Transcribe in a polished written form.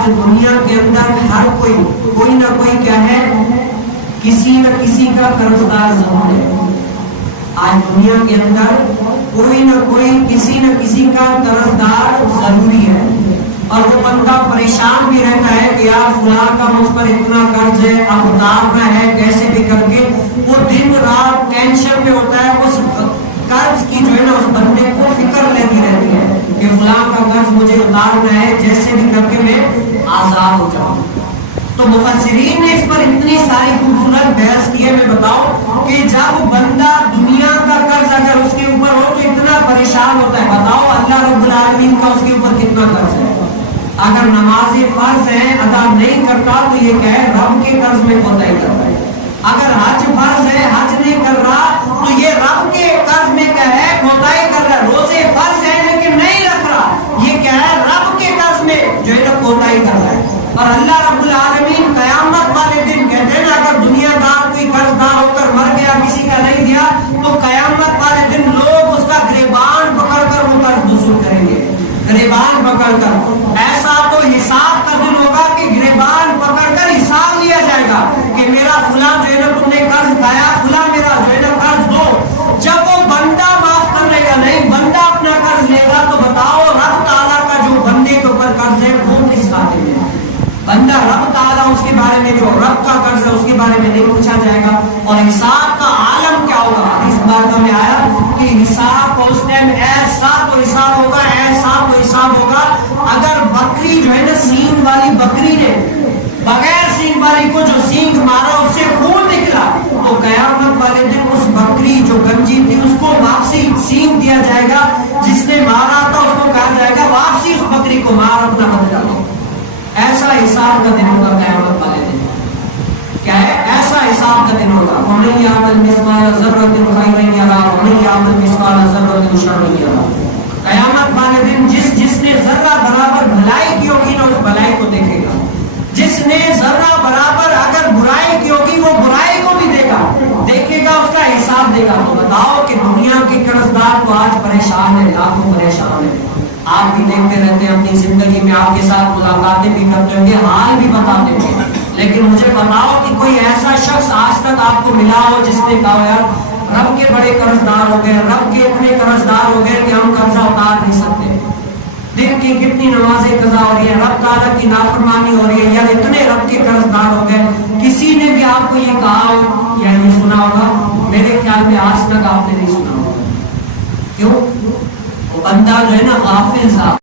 آج دنیا کے اندر ہر کوئی نہ کوئی کیا ہے، کسی نہ کسی کا قرضدار ضرور ہے۔ آج دنیا کے اندر کوئی نہ کوئی کسی نہ کسی کا قرضدار ضروری ہے، اور وہ بندہ پریشان بھی رہتا ہے کہ یار فلاں کا مجھ پر اتنا قرض ہے، اب اتارنا ہے کیسے بھی کر کے، وہ دن رات ٹینشن میں ہوتا ہے، اس قرض کی جو ہے نا اس بندے کو فکر لیتی رہتی ہے کہ فلاں کا قرض مجھے اتارنا ہے، جیسے بھی کر کے میں آزاد ہو جاؤں۔ تو مفسرین نے اس پر اتنی ساری خوبصورت بحث کی ہے، میں بتاؤ کہ جب بندہ دنیا کا قرض اگر اس کے اوپر ہو تو اتنا پریشان ہوتا ہے، بتاؤ اللہ رب العالمین کا اس کے اوپر کتنا قرض ہے۔ اگر نماز فرض ہے ادا نہیں کرتا تو یہ کیا ہے، رب کے قرض میں کوتاہی کر رہا ہے۔ اگر حج فرض ہے حج نہیں کر رہا تو یہ رب کے قرض میں کیا ہے، کوتاہی کر رہا ہے۔ روزے فرض ہے لیکن نہیں رکھ رہا، یہ کیا ہے، رب کے قرض میں جو ہے نا کوتاہی کر رہا ہے۔ اور اللہ رب العالمین قیامت والے دن کہتے ہیں نا، اگر دنیا دار کوئی قرض دار ہو کر مر گیا، کسی کا نہیں دیا، تو قیامت والے دن لوگ اس کا گریبان پکڑ کر وہ قرض وصول کریں گے، گریبان پکڑ کر۔ ایسا تو حساب کا دن ہوگا کہ گریبان پکڑ کر حساب لیا جائے گا کہ میرا فلاں جو ہے نا تم نے قرض کھایا، فلاں میرا جو ہے نا قرض دو۔ جب وہ بندہ معاف کر لے گا، نہیں بندہ اپنا قرض لے گا، تو بتاؤ رب تعالیٰ کا جو بندے کے اوپر قرض ہے وہ کس کھاتے میں ہے؟ بندہ رب تعالیٰ اس کے بارے میں، جو رب کا قرض ہے اس کے بارے میں نہیں پوچھا جائے گا۔ اور حساب کا عالم کیا ہوگا، اس بات میں آیا کہ حساب کو اس ٹائم ایسا تو حساب ہوگا، ایسا تو حساب ہوگا، اگر بکری جو ہے نا سینگ والی بکری نے بغیر سینگ والی کو جو سینگ مارا اس سے خون نکلا، تو قیامت والے دن اس بکری جو گنجی تھی اس کو واپسی سینگ دیا جائے گا، جس نے مارا تھا اس کو کہا جائے گا واپسی اس بکری کو مار، اپنا بدلہ لو۔ ایسا حساب کا دن ہوگا قیامت والے دن، کیا ہے، ایسا حساب کا دن ہوگا۔ وَمَن يَعْمَلْ مِثْقَالَ ذَرَّةٍ خَيْرًا يَرَهُ وَمَن يَعْمَلْ مِثْقَالَ ذَرَّةٍ شَرًّا يَرَهُ۔ قیامت والے دن جس نے ذرہ برابر بھلائی کی ہوگی نا اس بھلائی کو دیکھے گا، جس نے ذرہ برابر اگر برائی کی ہوگی وہ برائی کو بھی دیکھے گا، اس کا حساب دے گا۔ تو بتاؤ کہ دنیا کے قرضدار تو آج پریشان ہے، لاکھوں پریشان ہے۔ آپ بھی دیکھتے رہتے ہیں اپنی زندگی میں، آپ کے ساتھ ملاقاتیں بھی کرتے ہوں گے، حال بھی بتاتے ہوں گے، لیکن مجھے بتاؤ کہ کوئی ایسا شخص آج تک آپ کو ملا ہو جس نے کہا یار رب کے بڑے قرضدار ہو گئے، رب کے اتنے قرضدار ہو گئے کہ ہم قرضہ اتار نہیں سکتے، دن کی کتنی نمازیں قضا ہو رہی ہے، رب تعالیٰ کی نافرمانی ہو رہی ہے، یا اتنے رب کے قرضدار ہو گئے، کسی نے بھی آپ کو یہ کہا ہو یا یہ سنا ہوگا؟ میرے خیال میں آج تک آپ نے نہیں سنا ہوگا۔ کیوں؟ وہ بندہ جو ہے نا غافل تھا۔